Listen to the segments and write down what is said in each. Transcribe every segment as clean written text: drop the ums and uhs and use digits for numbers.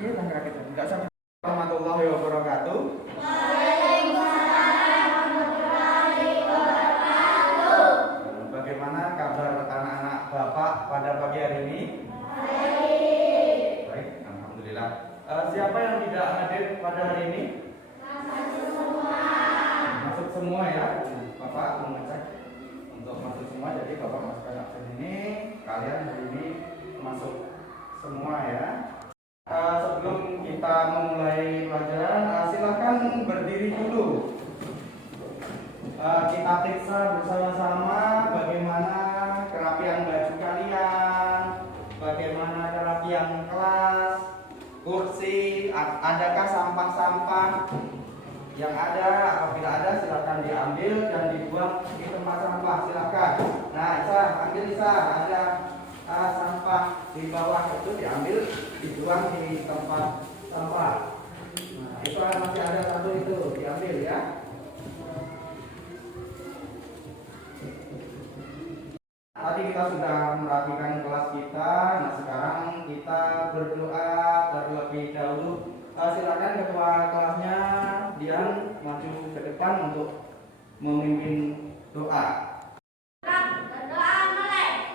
Iya, tangga kita. Enggak sampai. Warahmatullahi wabarakatuh. Bagaimana kabar anak-anak Bapak pada pagi hari ini? Baik, alhamdulillah. Siapa yang tidak hadir pada hari ini? Masuk semua ya. Bapak mengecek untuk masuk semua, jadi Bapak masukkan absen ini. Kalian hari ini masuk semua ya. Sebelum kita memulai pelajaran, silahkan berdiri dulu. Kita periksa bersama-sama bagaimana kerapian baju kalian, bagaimana kerapian kelas, kursi, adakah sampah-sampah yang ada. Apabila ada, silakan diambil dan dibuang di tempat sampah, silakan. Nah, Isa, ambil Isa, ada sampah di bawah itu diambil, dibuang di tempat sampah. Nah, itu masih ada satu itu, diambil ya. Tadi kita sudah merapikan kelas kita. Nah, sekarang kita berdoa terlebih dahulu. Silakan ketua kelasnya Dian maju ke depan untuk memimpin doa. Berdoa mulai.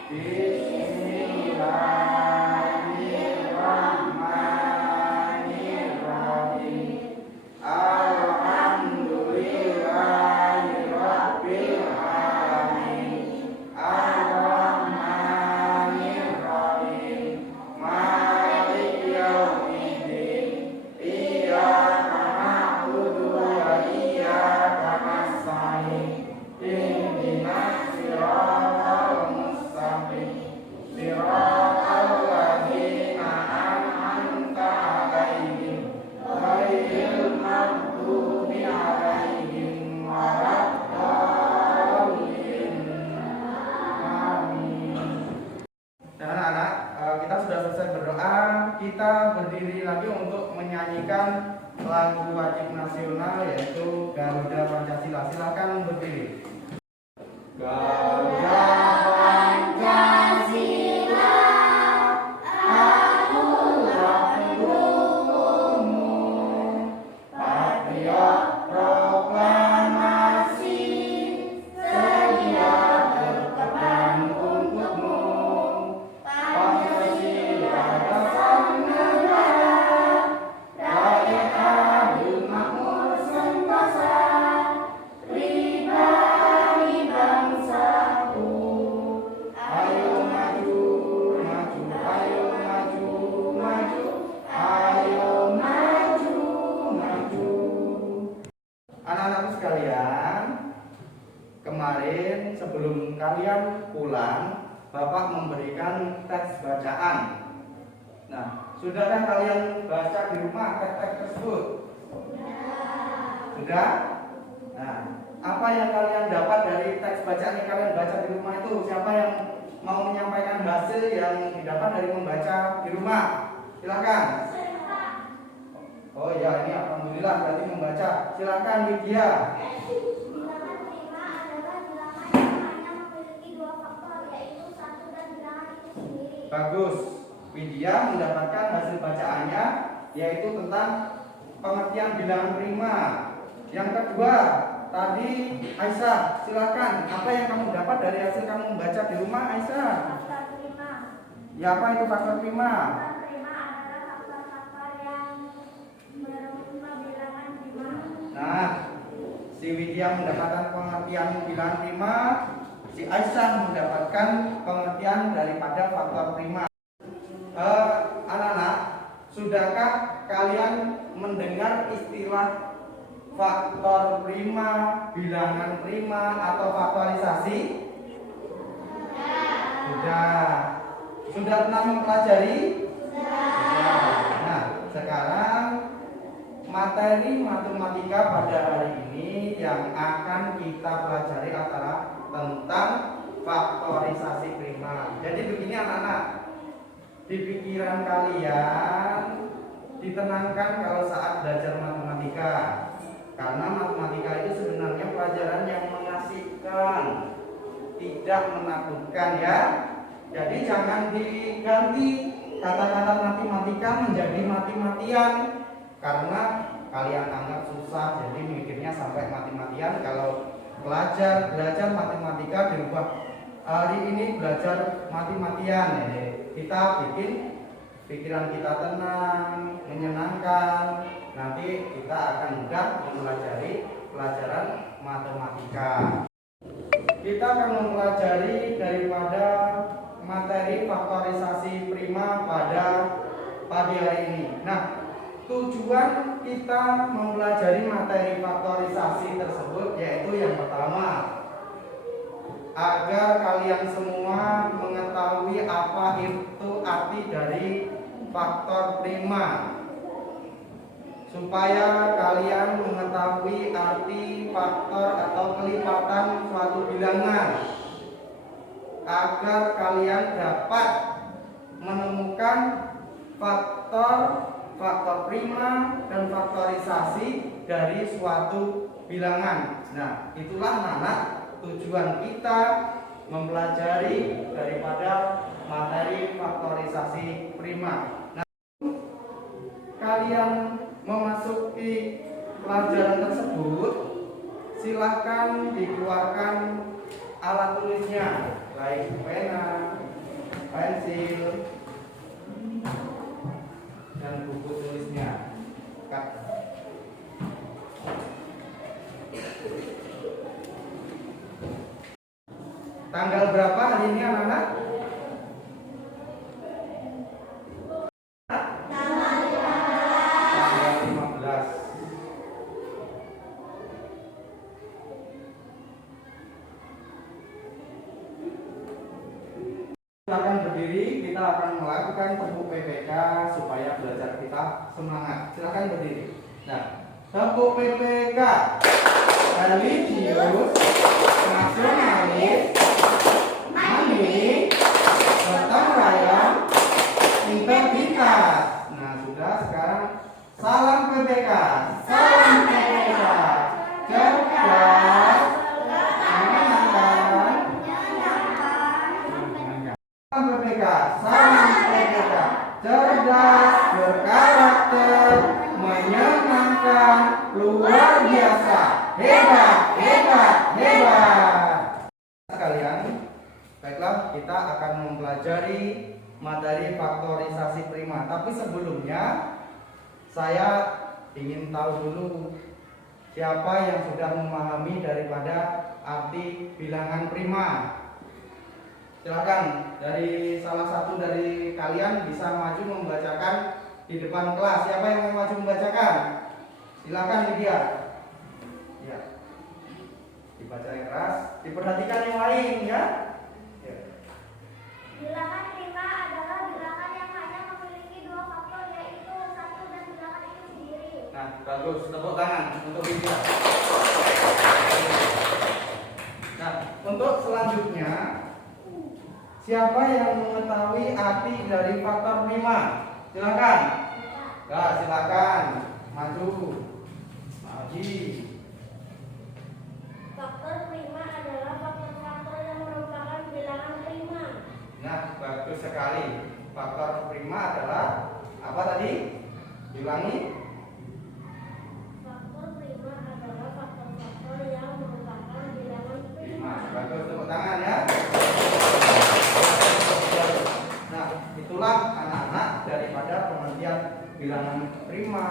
Kita berdiri lagi untuk menyanyikan lagu wajib nasional, yaitu Garuda Pancasila. Silakan berdiri. Garuda Pancasila, akulah pendukungmu, patriot proklamasi, sedia berkorban untukmu. Pancasila dasar negara, rakyat adil makmur sentosa, pribadi bangsaku. Ayo maju, maju, ayo maju, maju, ayo maju, maju. Anak-anakku sekalian, kemarin sebelum kalian pulang, Bapak memberikan teks bacaan. Nah, sudahkah kalian baca di rumah teks-teks tersebut? Sudah? Nah, apa yang kalian dapat dari teks bacaan yang kalian baca di rumah itu? Siapa yang mau menyampaikan hasil yang didapat dari membaca di rumah? Silakan. Oh ya, ini alhamdulillah berarti membaca. Silakan Widya. Bilangan prima adalah bilangan yang hanya memiliki dua faktor, yaitu satu dan bilangan itu sendiri. Bagus. Widya mendapatkan hasil bacaannya, yaitu tentang pengertian bilangan prima. Yang kedua, tadi Aisyah, silakan. Apa yang kamu dapat dari hasil kamu membaca di rumah, Aisyah? Faktor prima. Ya, apa itu faktor prima? Faktor prima adalah faktor-faktor yang berupa bilangan prima. Nah, si Widya mendapatkan pengertian bilangan prima, si Aisyah mendapatkan pengertian daripada faktor prima. Anak-anak, sudahkah kalian mendengar istilah faktor prima, bilangan prima, atau faktorisasi? Sudah. Sudah pernah mempelajari? Sudah. Nah, sekarang materi matematika pada hari ini yang akan kita pelajari adalah tentang faktorisasi prima. Jadi begini anak-anak, di pikiran kalian ditenangkan kalau saat belajar matematika, karena matematika itu sebenarnya pelajaran yang mengasihkan, tidak menakutkan ya. Jadi jangan diganti kata-kata matematika menjadi mati-matian karena kalian anggap susah, jadi mikirnya sampai mati-matian. Kalau belajar matematika dirubah, hari ini belajar mati-matian, kita bikin pikiran kita tenang, menyenangkan. Nanti kita akan mudah mempelajari pelajaran matematika. Kita akan mempelajari daripada materi faktorisasi prima pada pagi hari ini. Nah, tujuan kita mempelajari materi faktorisasi tersebut yaitu yang pertama, agar kalian semua mengetahui apa itu arti dari faktor prima, supaya kalian mengetahui arti faktor atau kelipatan suatu bilangan, agar kalian dapat menemukan faktor prima dan faktorisasi dari suatu bilangan. Nah, itulah anak tujuan kita mempelajari daripada materi faktorisasi prima. Nah, kalian memasuki pelajaran tersebut, silahkan dikeluarkan alat tulisnya, baik pena, pensil, dan buku tulisnya. Tanggal berapa hari ini anak-anak? Tanggal 15. Silakan berdiri, kita akan melakukan tepuk PPK supaya belajar kita semangat. Silakan berdiri. Nah, tepuk PPK religius, nasionalis, mandiri, gotong royong, integritas. Nah, sudah, sekarang salam PPK. Salam PPK. Cerdas, menyenangkan. Salam PPK. Salam PPK. Cerdas, berkarakter, menyenangkan, luar biasa. Hebat, hebat, hebat. Sekalian, baiklah, kita akan mempelajari materi faktorisasi prima. Tapi sebelumnya, saya ingin tahu dulu siapa yang sudah memahami daripada arti bilangan prima. Silakan, dari salah satu dari kalian bisa maju membacakan di depan kelas. Siapa yang mau maju membacakan? Silakan Lydia. Ya. Dibaca yang keras, diperhatikan yang lain ya. Ya. Bilangan prima adalah bilangan yang hanya memiliki dua faktor, yaitu 1 dan bilangan itu sendiri. Nah, bagus, tepuk tangan untuk Lydia. Nah, untuk selanjutnya, siapa yang mengetahui arti dari faktor prima? Silakan. Nah, silakan maju. Maju. Faktor prima adalah faktor-faktor yang merupakan bilangan prima. Nah, bagus sekali. Faktor prima adalah apa tadi? Ulangi. Faktor prima adalah faktor-faktor yang merupakan bilangan prima. Bagus, tepuk tangan ya. Nah, itulah anak-anak daripada pengertian bilangan prima,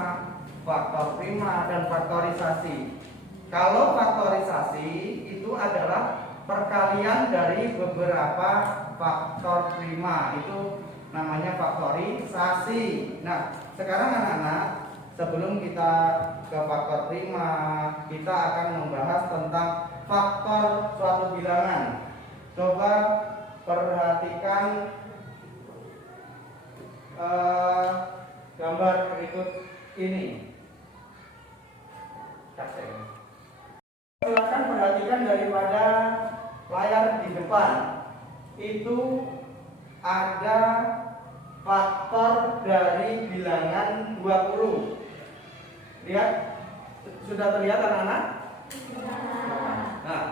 faktor prima, dan faktorisasi. Kalau faktorisasi itu adalah perkalian dari beberapa faktor prima, itu namanya faktorisasi. Nah, sekarang anak-anak, sebelum kita ke faktor prima, kita akan membahas tentang faktor suatu bilangan. Coba perhatikan gambar berikut ini. Silakan perhatikan daripada layar di depan. Itu ada faktor dari bilangan 20. Lihat, sudah terlihat anak-anak? Nah,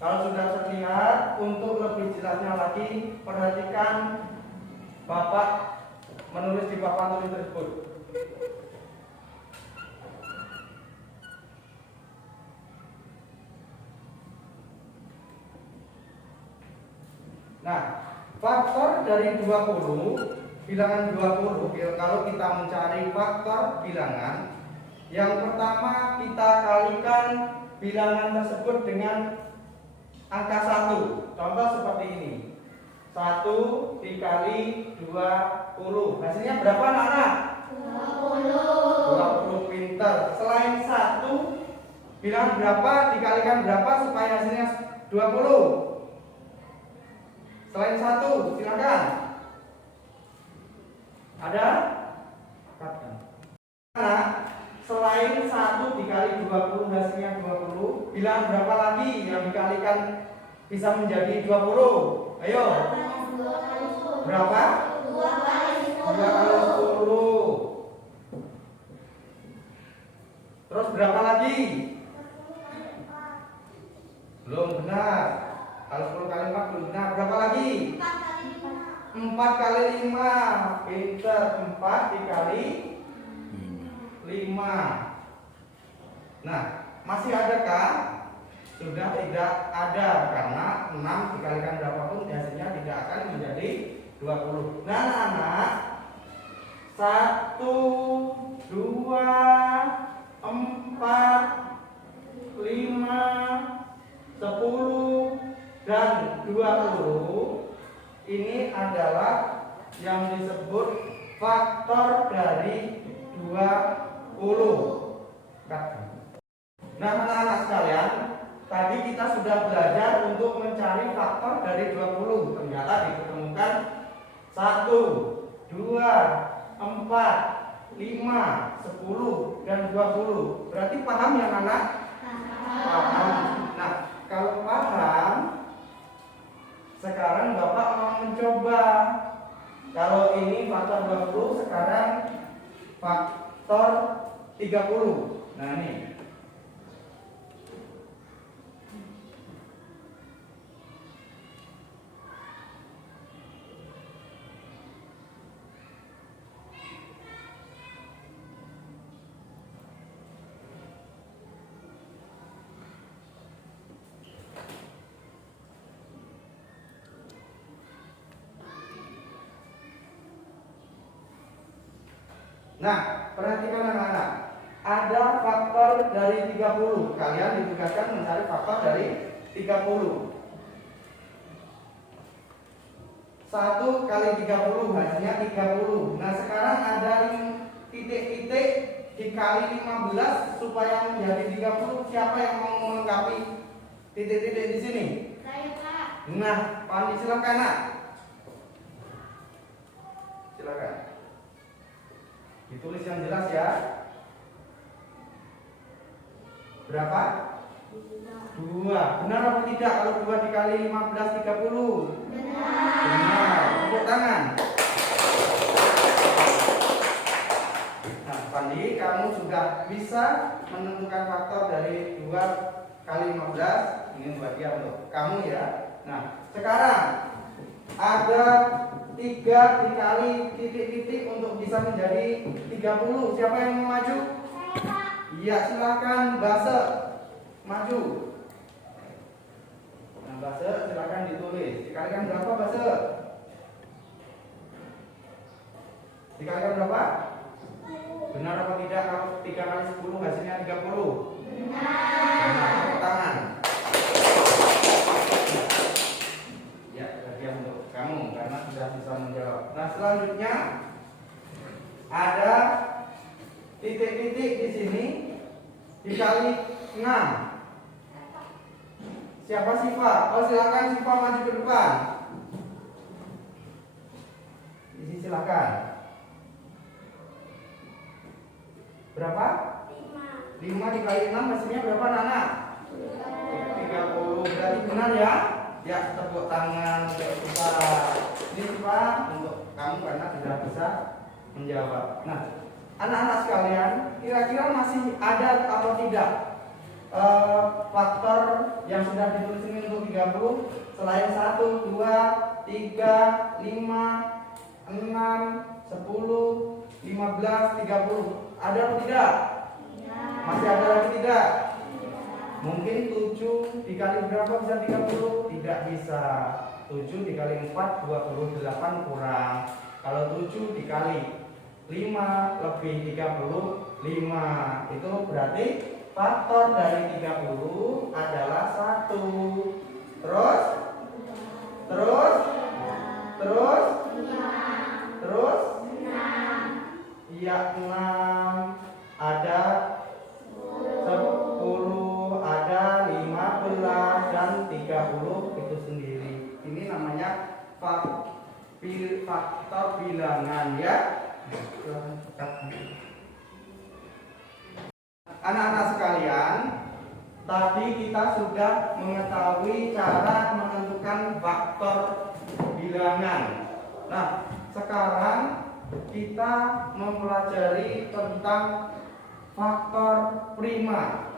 kalau sudah terlihat, untuk lebih jelasnya lagi, perhatikan Bapak menulis di papan tulis tersebut. Nah, faktor dari 20, bilangan 20, kalau kita mencari faktor bilangan, yang pertama kita kalikan bilangan tersebut dengan angka 1. Contoh seperti ini. 1 dikali 20. Hasilnya berapa anak-anak? 20. Pinter. Selain 1, bilangan berapa dikalikan berapa supaya hasilnya 20? Selain 1, silakan. Ada? Nah, selain 1 dikali 20 hasilnya 20, bilangan berapa lagi yang dikalikan bisa menjadi 20? Ayo. Berapa? 2 kali 10. Terus berapa lagi? Belum benar. Kalau 10 kali 4 belum benar. Berapa lagi? 4 kali 5. Pinter. 4 dikali 5. Nah, masih adakah? Sudah tidak ada, karena 6 dikalikan berapapun hasilnya tidak akan menjadi 20. Nah, anak-anak, 1, 2, 4, 5, 10, dan 20 ini adalah yang disebut faktor dari 20. Nah, anak-anak sekalian, tadi kita sudah belajar untuk mencari faktor dari 20. Ternyata ditemukan 1, 2, 4, 5, 10, dan 20. Berarti paham ya anak? Paham. Nah, kalau paham, sekarang Bapak mau mencoba. Kalau ini faktor 20, sekarang faktor 30. Nah, ini. Nah, perhatikan anak-anak. Ada faktor dari 30. Kalian ditugaskan mencari faktor dari 30. 1 kali 30 hasilnya 30. Nah, sekarang ada titik-titik dikali 15 supaya menjadi 30. Siapa yang mau melengkapi titik-titik di sini? Saya, Pak. Nah, Pandi silakan, Nak. Silakan. Ditulis yang jelas ya. Berapa? 2. Benar atau tidak kalau 2 dikali 15 30? Benar. Tepuk tangan. Nah, Pandi, kamu sudah bisa menentukan faktor dari 2 kali 15. Ini buat dia untuk kamu ya. Nah, sekarang ada 3 dikali titik-titik untuk bisa menjadi 30. Siapa yang mau maju? Saya, Pak. Iya, silakan Base maju. Nah, Base silakan ditulis. Dikalikan berapa, Base? Dikalikan berapa? Benar atau tidak kalau 3 kali 10 hasilnya 30? Benar. Tepuk tangan. Ya, bagian untuk kamu karena sudah bisa menjawab. Nah, selanjutnya ada titik-titik di sini dikali 6. Siapa Siva? Oh, silakan Siva maju ke depan. Di sini silakan. Berapa? 5 dikali 6 hasilnya berapa, Nana? 30. Berarti benar ya? Ya, tepuk tangan untuk Siva. Ini Siva untuk kamu karena sudah bisa menjawab. Nah, anak-anak sekalian, kira-kira masih ada atau tidak faktor yang sudah ditulis ini untuk 30 selain 1, 2, 3, 5, 6, 10, 15, 30. Ada atau tidak? Masih ada lagi tidak? Mungkin 7 dikali berapa bisa 30? Tidak bisa. 7 dikali 4 28 kurang. Kalau 7 dikali 5 lebih 35, itu berarti faktor dari 30 adalah 1. Terus terus terus terus iya 6, ada 10, ada 15 dan 30 itu sendiri. Ini namanya faktor bilangan ya. Anak-anak sekalian, tadi kita sudah mengetahui cara menentukan faktor bilangan. Nah, sekarang kita mempelajari tentang faktor prima.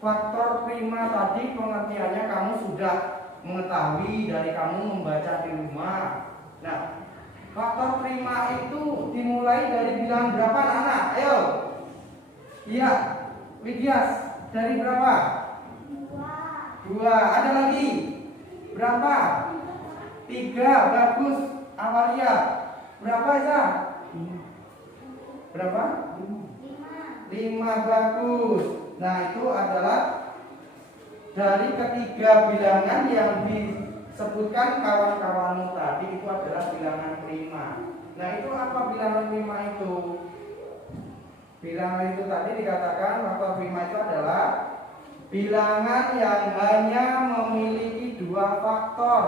Faktor prima tadi pengertiannya kamu sudah mengetahui dari kamu membaca di rumah. Nah, faktor prima itu dimulai dari bilangan berapa anak? Ayo. Iya, Widyas, dari berapa? 2. Ada lagi? Berapa? 3. Bagus. Amalia. Berapa Isa? Berapa? 5. Bagus. Nah, itu adalah dari ketiga bilangan yang disebutkan kawan-kawanmu tadi, itu adalah bilangan prima. Nah, itu apa bilangan prima itu? Bilangan itu tadi dikatakan faktor prima itu adalah bilangan yang hanya memiliki 2 faktor.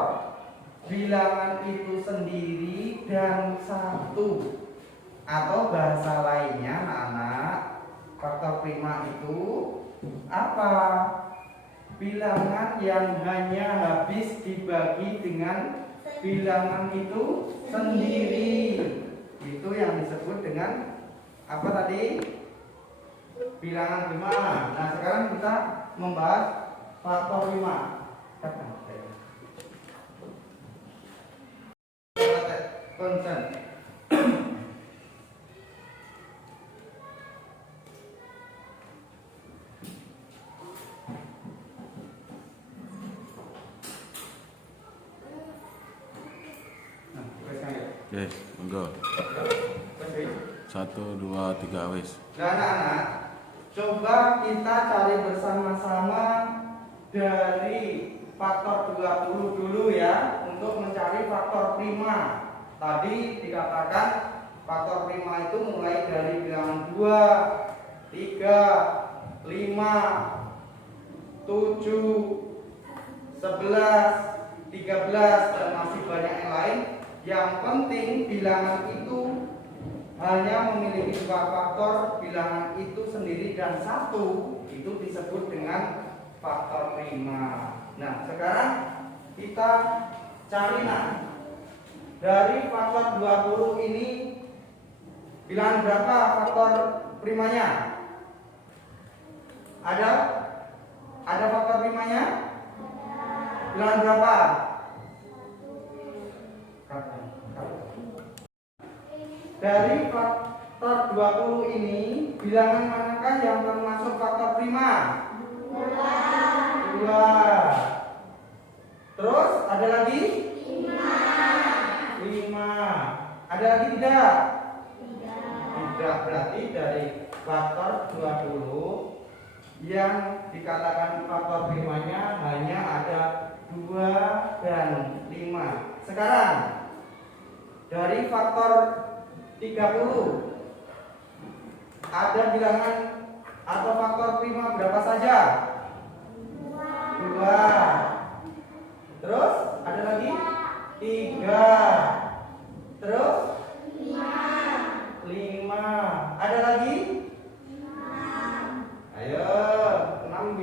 Bilangan itu sendiri dan 1. Atau bahasa lainnya anak-anak, faktor prima itu apa? Bilangan yang hanya habis dibagi dengan bilangan itu sendiri. Itu yang disebut dengan apa tadi? Bilangan prima. Nah, sekarang kita membahas faktor prima. Konsen. Oke, monggo. 1, 2, 3 wis. Nah, anak-anak, coba kita cari bersama-sama dari faktor 20 dulu ya, untuk mencari faktor prima. Tadi dikatakan faktor prima itu mulai dari bilangan 2, 3, 5, 7, 11, 13 dan masih banyak yang lain. Yang penting bilangan itu hanya memiliki 2 faktor, bilangan itu sendiri dan 1 itu disebut dengan faktor prima. Nah, sekarang kita cari dari faktor 20 ini bilangan berapa faktor primanya? Ada faktor primanya? Bilangan berapa? Dari faktor 20 ini bilangan manakah yang termasuk faktor prima? 2. Terus ada lagi? 5. Ada lagi tidak? Tidak. Berarti dari faktor 20 yang dikatakan faktor primanya hanya ada 2 dan 5. Sekarang dari faktor 30 ada bilangan atau faktor prima berapa saja? 2. Terus ada lagi? 3. Terus? 5. Ada lagi? 6. Ayo, 6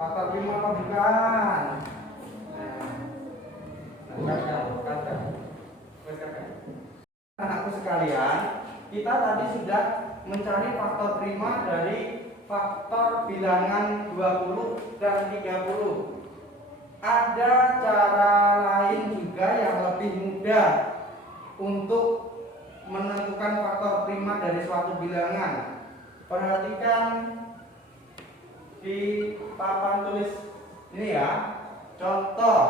faktor prima apa bukan? Katakan. Anakku sekalian, kita tadi sudah mencari faktor prima dari faktor bilangan 20 dan 30. Ada cara lain juga yang lebih mudah. untuk menentukan faktor prima dari suatu bilangan. Perhatikan di papan tulis ini ya. Contoh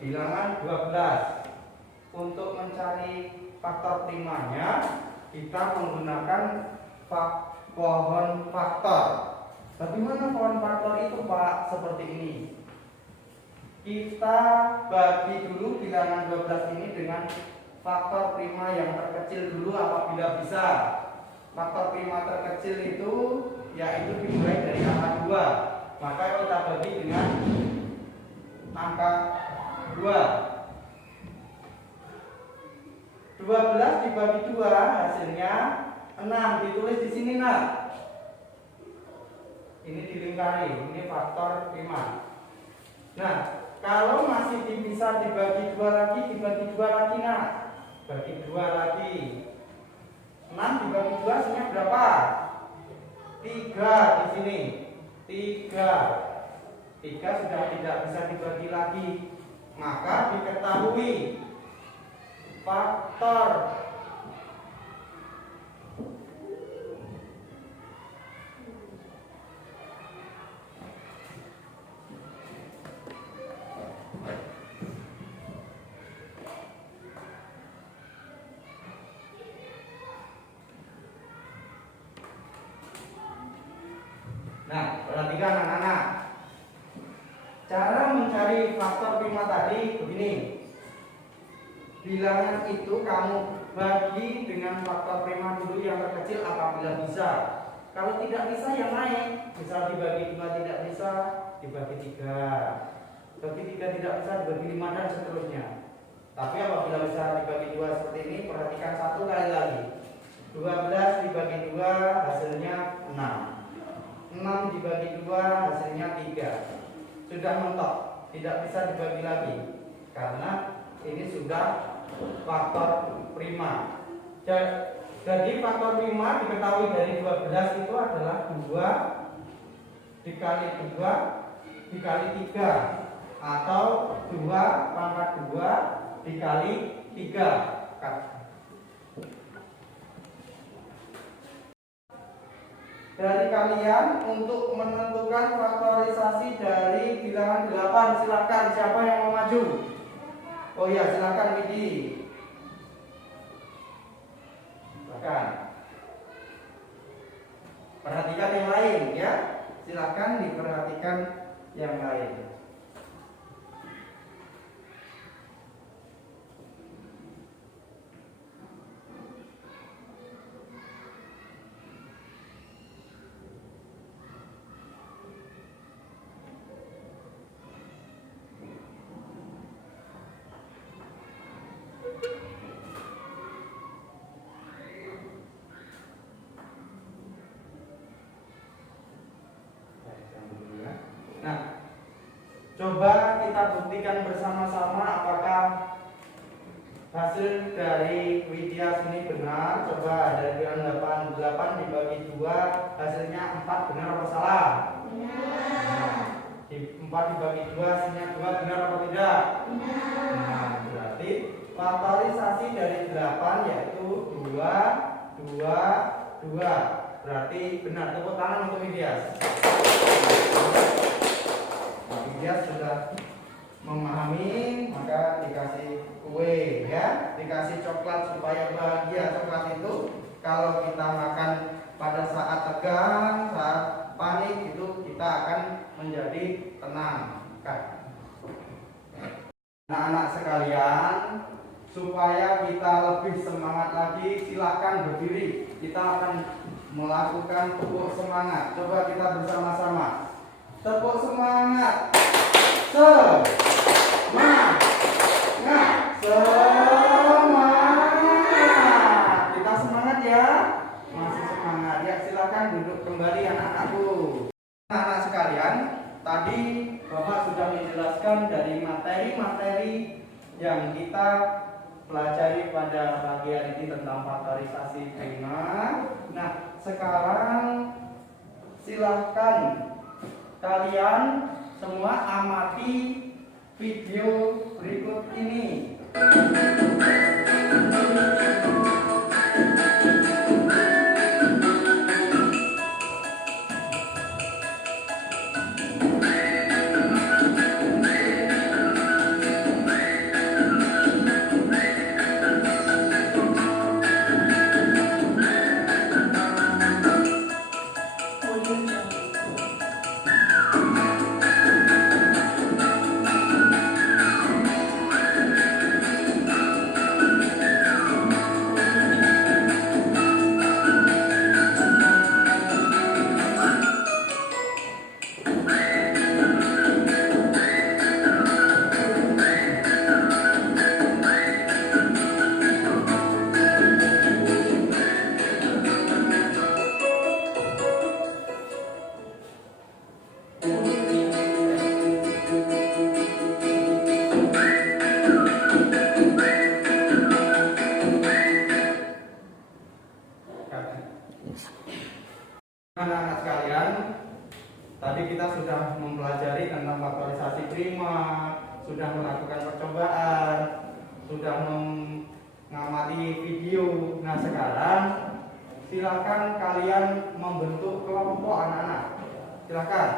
bilangan 12. Untuk mencari faktor primanya, kita menggunakan pohon faktor. Bagaimana pohon faktor itu, Pak? Seperti ini. Kita bagi dulu bilangan 12 ini dengan faktor prima yang terkecil dulu apabila bisa. Faktor prima terkecil itu yaitu dimulai dari angka 2. Maka kita bagi dengan angka 2. 12 dibagi 2 hasilnya 6. Ditulis di sini, Nak. Ini dilingkari, ini faktor prima. Nah, kalau masih bisa dibagi 2 lagi, dibagi 2 lagi, Nak. Bagi 2 lagi. 6 dibagi 2 hasilnya berapa? 3 di sini. 3 sudah tidak bisa dibagi lagi. Maka diketahui faktor Nah, perhatikan anak-anak. Cara mencari faktor prima tadi begini. Bilangan itu kamu bagi dengan faktor prima dulu yang terkecil apabila bisa. Kalau tidak bisa yang naik. Misal dibagi 2 tidak bisa, dibagi 3. Bagi 3 tidak bisa, dibagi 5 dan seterusnya. Tapi apabila bisa dibagi 2 seperti ini, perhatikan satu kali lagi. 12 dibagi 2 hasilnya 6. 6 dibagi 2 hasilnya 3. Sudah mentok, tidak bisa dibagi lagi karena ini sudah faktor prima. Jadi faktor prima diketahui dari 12 itu adalah 2 dikali 2 dikali 3 atau 2 pangkat 2 dikali 3. Dari kalian untuk menentukan faktorisasi dari bilangan 8, silakan. Siapa yang mau maju? Oh iya, silakan Widi. Silakan. Perhatikan yang lain ya. Silakan diperhatikan yang lain. Nah, coba kita buktikan bersama-sama apakah hasil dari Widya ini benar. Coba dari bilangan 8 dibagi 2 hasilnya 4, benar atau salah? Benar. 4 dibagi 2 hasilnya 2, benar atau tidak? Benar. Nah, berarti faktorisasi dari 8 yaitu 2, 2, 2. Berarti benar. Tepuk tangan untuk Widya. Dia sudah memahami, maka dikasih kue ya, dikasih coklat supaya bahagia. Coklat itu kalau kita makan pada saat tegang, saat panik itu kita akan menjadi tenang. Anak-anak sekalian, supaya kita lebih semangat lagi, silakan berdiri. Kita akan melakukan tepuk semangat. Coba kita bersama-sama. Tepuk semangat. Semangat. Semangat. Kita semangat ya. Masih semangat. Ya, silakan duduk kembali anak-anakku. Anak-anak sekalian, tadi Bapak sudah menjelaskan dari materi-materi yang kita pelajari pada pagi hari ini tentang faktorisasi prima. Nah, sekarang silahkan kalian semua amati video berikut ini. sudah mempelajari tentang faktorisasi prima, sudah melakukan percobaan, sudah mengamati video. Nah sekarang silakan kalian membentuk kelompok anak-anak. Silakan.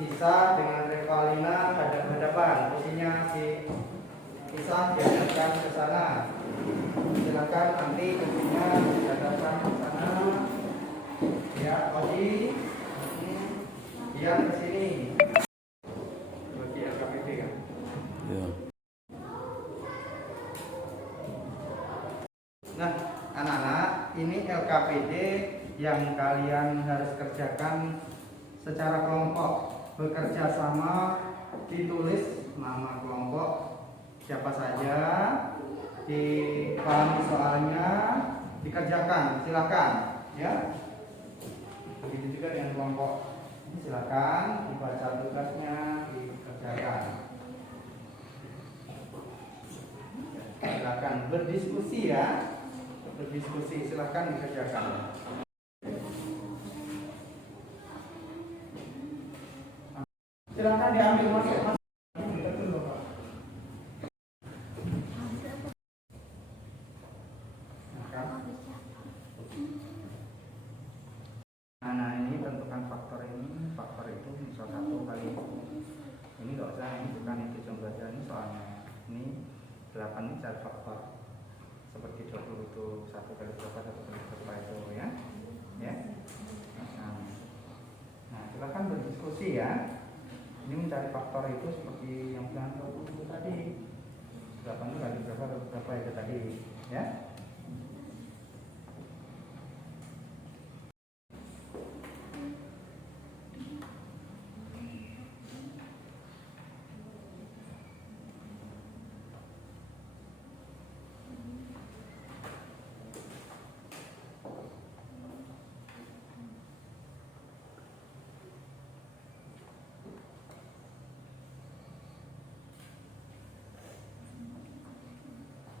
Isa dengan Revalina hadap-hadapan, posisinya si Isa dihadapkan ke sana. Silakan nanti posisinya dihadapkan ke sana. Ya, Odi, Dian ke sini. Bagi LKPD kan? Ya. Nah, anak-anak, ini LKPD yang kalian harus kerjakan secara kelompok. Bekerja sama, ditulis nama kelompok siapa saja, dipahami soalnya, dikerjakan, silakan ya. Begitu juga dengan kelompok ini, silakan dibaca tugasnya, dikerjakan. Silakan berdiskusi ya, berdiskusi, silakan dikerjakan. Silakan diambil masuk. Nah ini tentukan faktor ini, faktor itu misal 1 kali ini nggak usah, ini bukan itu coba aja, ini soalnya ini 8 ini cari faktor seperti 20 itu 1 kali berapa, 1 kali berapa itu ya, ya. Nah silakan berdiskusi ya. Ini mencari faktor itu seperti yang bilang 20 tadi, 8 itu kali berapa itu tadi ya.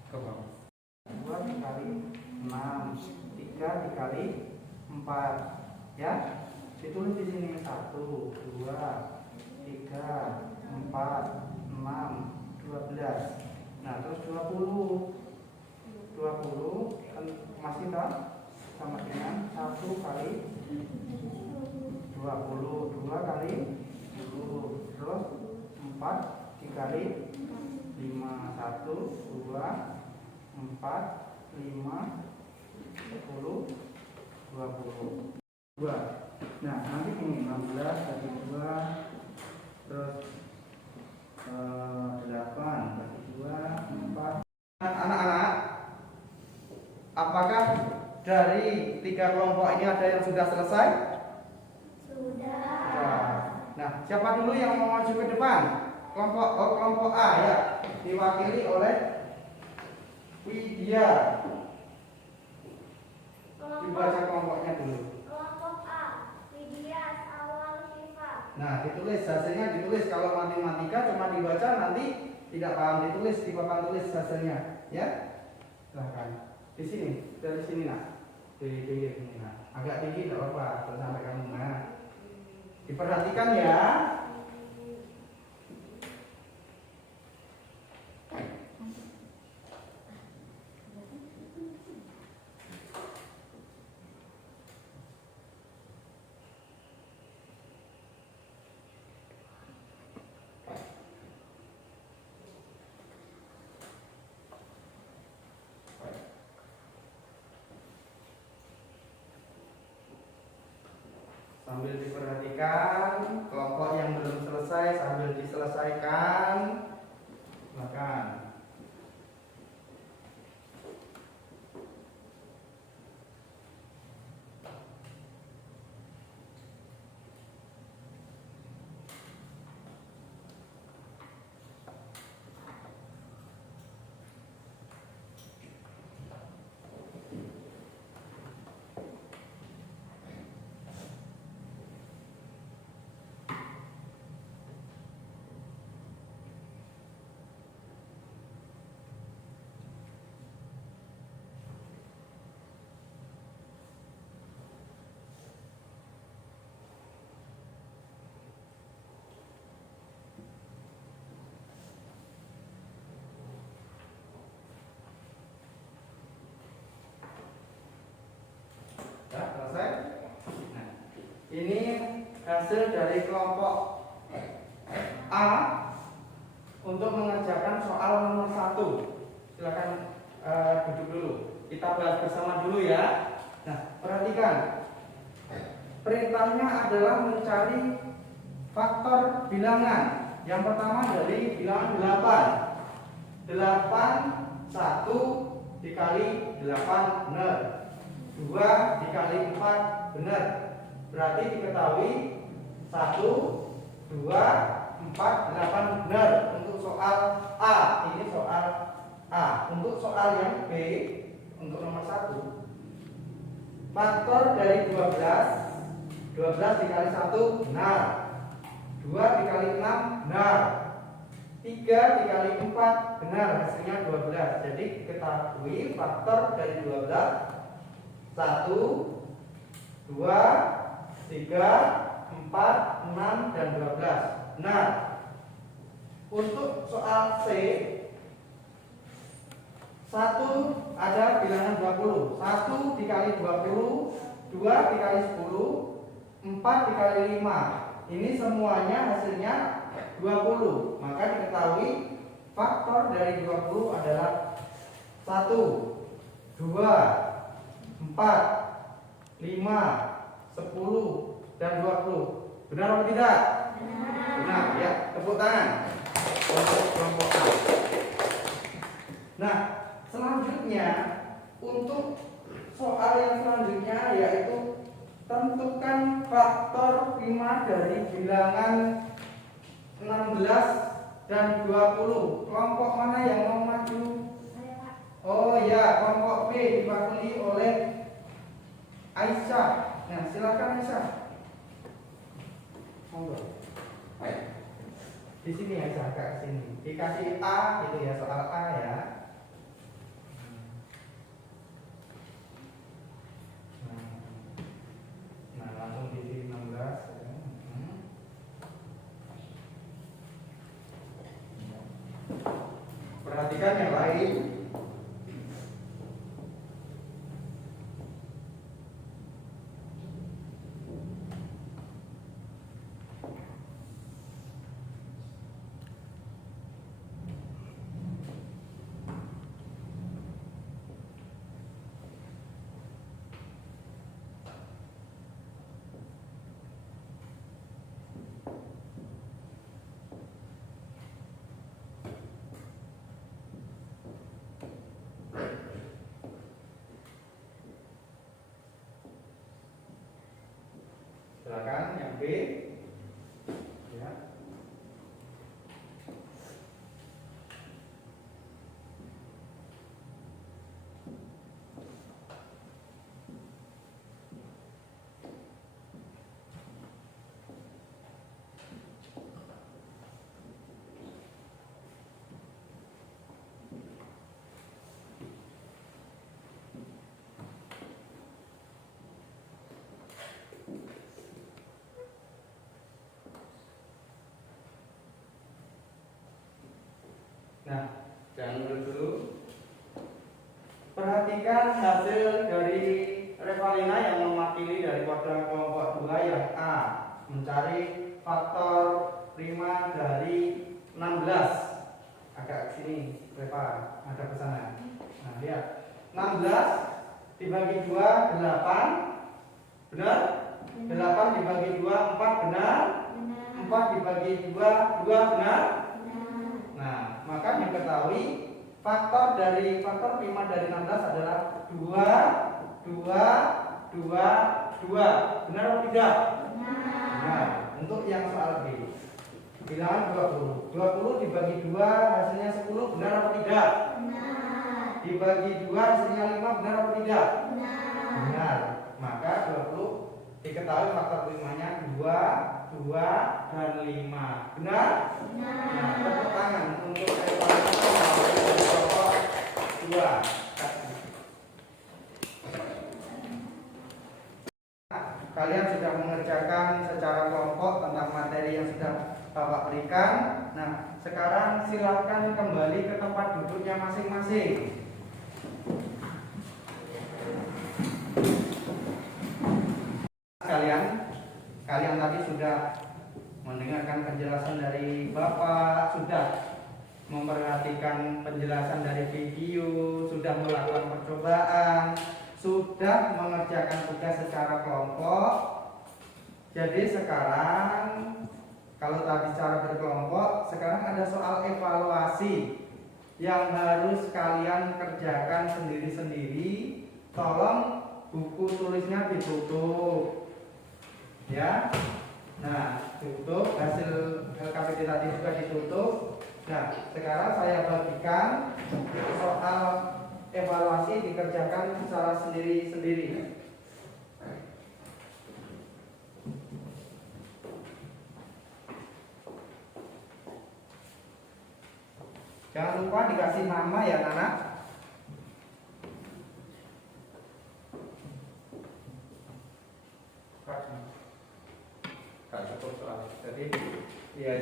Ke bawah. 2 dikali 6, 3 dikali 4 ya. Ditulis di sini 1, 2, 3, 4, 6, 12. Nah, terus 20 kan masih tak sama dengan 1 kali 20, 2 kali 10, terus 4 dikali 5, 1, 2, 4, 5, 10, 20. 2. Nah, nanti ini 16 bagi 2, terus 8 bagi 2, 4. Nah, anak-anak, apakah dari 3 kelompok ini ada yang sudah selesai? Sudah. Nah, siapa dulu yang mau maju ke depan? Kelompok A ya, diwakili oleh Widya. Dibaca kelompoknya dulu. Kelompok A, Widya, Awal, Syifa. Nah, ditulis hasilnya, ditulis. Kalau matematika cuma dibaca nanti tidak paham, ditulis di papan tulis hasilnya, ya. Silahkan. Di sini, dari sini nak. Di sini nak. Agak tinggi tidak apa-apa, kalau sampai kamu nah. Diperhatikan ya. Sambil diperhatikan, kelompok yang belum selesai sambil diselesaikan. Silakan. hasil dari kelompok A untuk mengerjakan soal nomor 1. Silakan duduk dulu. Kita bahas bersama dulu ya. Nah, perhatikan. Perintahnya adalah mencari faktor bilangan. Yang pertama dari bilangan 8. 8 1 dikali 8 benar. 2 dikali 4 benar. Berarti diketahui 1 2 4 8 benar untuk soal A. Ini soal A. Untuk soal yang B, untuk nomor 1, faktor dari 12 dikali 1 benar. 2 dikali 6 benar. 3 dikali 4 benar, hasilnya 12. Jadi ketahui faktor dari 12 1 2 3 4 6 dan 12. Nah, untuk soal C, 1 ada bilangan 20. 1 dikali 20, 2 dikali 10, 4 dikali 5. Ini semuanya hasilnya 20. Maka diketahui faktor dari 20 adalah 1 2 4 5 10 dan 20. Benar atau tidak? Benar ya, tepuk tangan untuk kelompok A. Nah, selanjutnya untuk soal yang selanjutnya yaitu tentukan faktor prima dari bilangan 16 dan 20. Kelompok mana yang mau maju? Oh ya, kelompok B diwakili oleh Aisyah. Nah, silakan Aisyah. Monggo. Di sini Aisyah, ke sini. Dikasih A gitu ya, soal A ya. Nah, langsung di 16 ya. Perhatikan yang lain. Silakan yang B ya. Nah, jangan dulu. Perhatikan hasil dari Revalina yang mewakili dari kuadran kelompok 2 yang A. Mencari faktor prima dari 16. Agak sini, Reva, ada ke sana. Nah, lihat. 16 dibagi 2 8. Benar? 8 dibagi 2 4 benar? 4 dibagi 2 2 benar? Nah, maka diketahui faktor prima dari 16 adalah 2 2 2 2. Benar atau tidak? Benar. Untuk yang soal B, bilangan 20. 20 dibagi 2 hasilnya 10. Benar atau tidak? Benar. Dibagi 2 hasilnya 5. Benar atau tidak? Benar. Benar. Maka 20 diketahui faktor primanya 2 2 dan 5. Benar? Nah, tepuk tangan untuk kelompok 2. Kalian sudah mengerjakan secara kelompok tentang materi yang sudah Bapak berikan. Nah, sekarang silakan kembali ke tempat duduknya masing-masing. Kalian tadi sudah sudah mendengarkan penjelasan dari Bapak, sudah memperhatikan penjelasan dari video, sudah melakukan percobaan, sudah mengerjakan tugas secara kelompok. Jadi sekarang kalau tadi secara berkelompok, sekarang ada soal evaluasi yang harus kalian kerjakan sendiri-sendiri. Tolong buku tulisnya ditutup, ya. Nah, tutup, hasil LKPD tadi juga ditutup. Nah, sekarang saya bagikan soal evaluasi dikerjakan secara sendiri-sendiri. Jangan lupa dikasih nama ya, Nana. Jadi, ya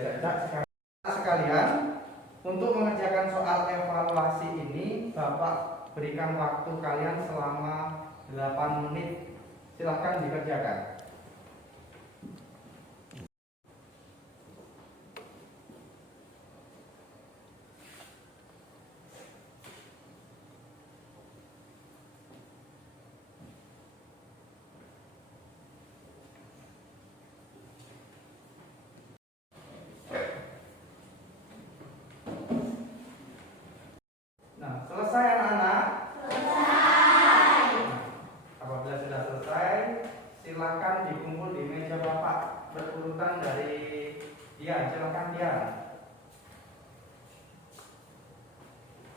sekalian untuk mengerjakan soal evaluasi ini, Bapak berikan waktu kalian selama 8 menit. Silahkan dikerjakan. Nah, selesai anak-anak? Selesai. Apabila sudah selesai, silakan dikumpul di meja Bapak berurutan dari Dian. Silakan Dian.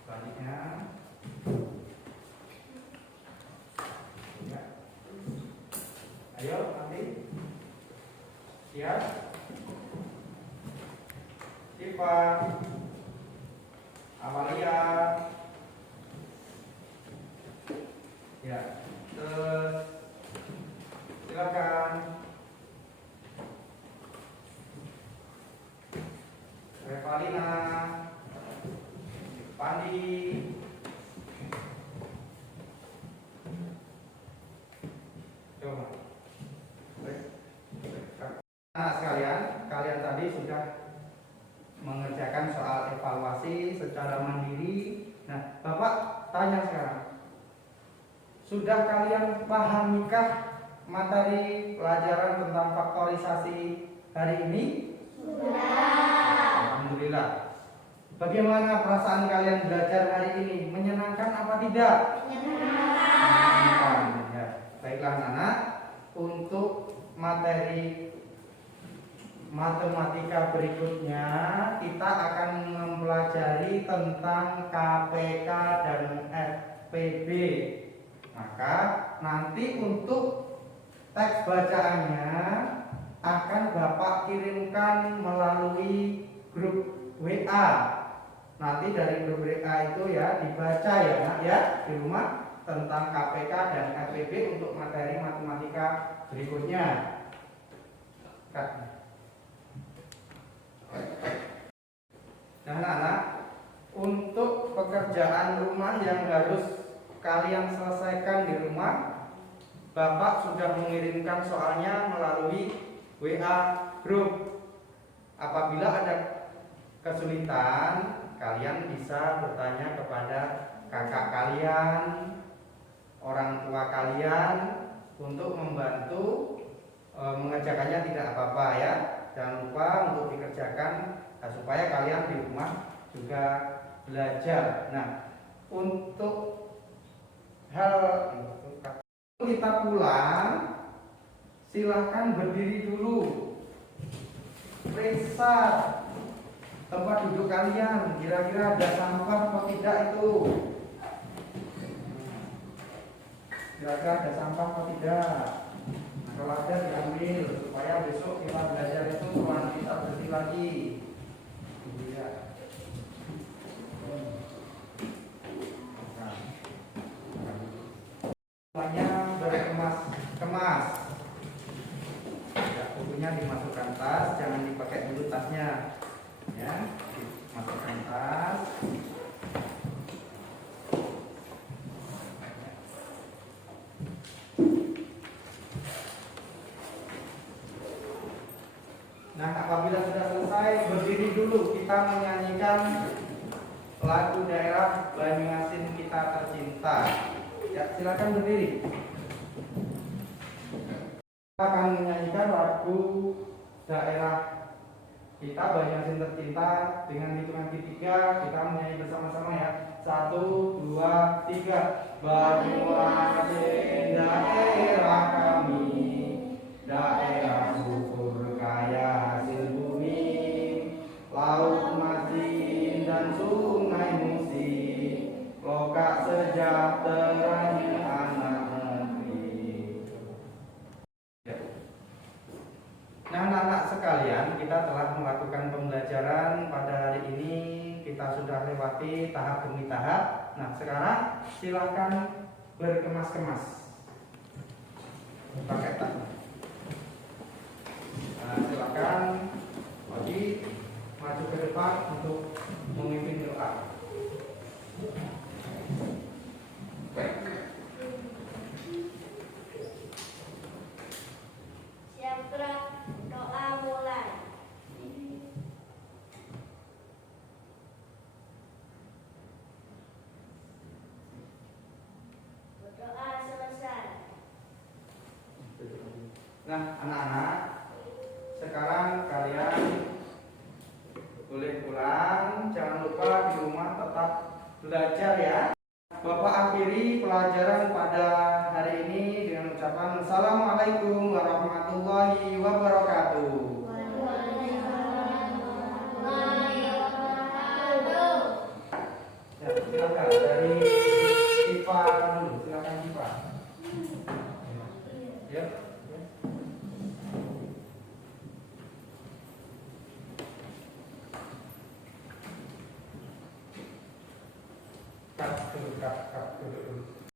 Selanjutnya, ya. Ayo nanti. Siap. Siva, Amalia. Ya, terus silakan. Revalina, Pandi. Coba. Nah, sekalian, kalian tadi sudah mengerjakan soal evaluasi secara mandiri. Nah, Bapak tanya sekarang. Sudah kalian pahamikah materi pelajaran tentang faktorisasi hari ini? Sudah. Alhamdulillah. Bagaimana perasaan kalian belajar hari ini? Menyenangkan apa tidak? Menyenangkan. Ya. Baiklah Nana, untuk materi matematika berikutnya kita akan mempelajari tentang KPK dan FPB. Maka nanti untuk teks bacaannya akan Bapak kirimkan melalui grup WA. Nanti dari grup WA itu ya dibaca ya Nak ya di rumah tentang KPK dan FPB untuk materi matematika berikutnya. Nah anak-anak, untuk pekerjaan rumah yang harus kalian selesaikan di rumah, Bapak sudah mengirimkan soalnya melalui WA grup. Apabila ada kesulitan, kalian bisa bertanya kepada kakak kalian, orang tua kalian untuk membantu mengerjakannya, tidak apa-apa ya. Jangan lupa untuk dikerjakan supaya kalian di rumah juga belajar. Nah, untuk hal kita pulang, silahkan berdiri dulu, periksa tempat duduk kalian, kira-kira ada sampah atau tidak itu, kira-kira ada sampah atau tidak. Nah, kalau ada diambil supaya besok kita belajar itu ruangan kita bersih lagi. Semuanya berkemas-kemas. Ya, bukunya dimasukkan tas, jangan dipakai dulu tasnya. Ya, dimasukkan tas. kita menyanyikan lagu daerah Banyuasin kita tercinta. Ya, silakan berdiri. Kita akan menyanyikan lagu daerah kita Banyuasin tercinta dengan hitungan ketiga. Kita menyanyi bersama-sama ya. 1, 2, 3. Banyuasin daerah kami, daerah subur kaya hasil bumi, laut masin dan sungai musi, lokak sejahteranya anak negeri. Nah, anak-anak sekalian, kita telah melakukan pembelajaran pada hari ini. Kita sudah lewati tahap demi tahap. Nah, sekarang silakan berkemas-kemas. Pakai tas. Nah, silakan lagi maju ke depan untuk memimpin doa. Siap gerak, doa mulai. Berdoa selesai. Nah, anak-anak, sekarang kalian boleh pulang. Jangan lupa di rumah tetap belajar ya. Bapak akhiri pelajaran pada hari ini dengan ucapan Assalamualaikum warahmatullahi wabarakatuh. Ya, silakan dari Siva dulu. Silakan Siva. Ya. Cut dulu.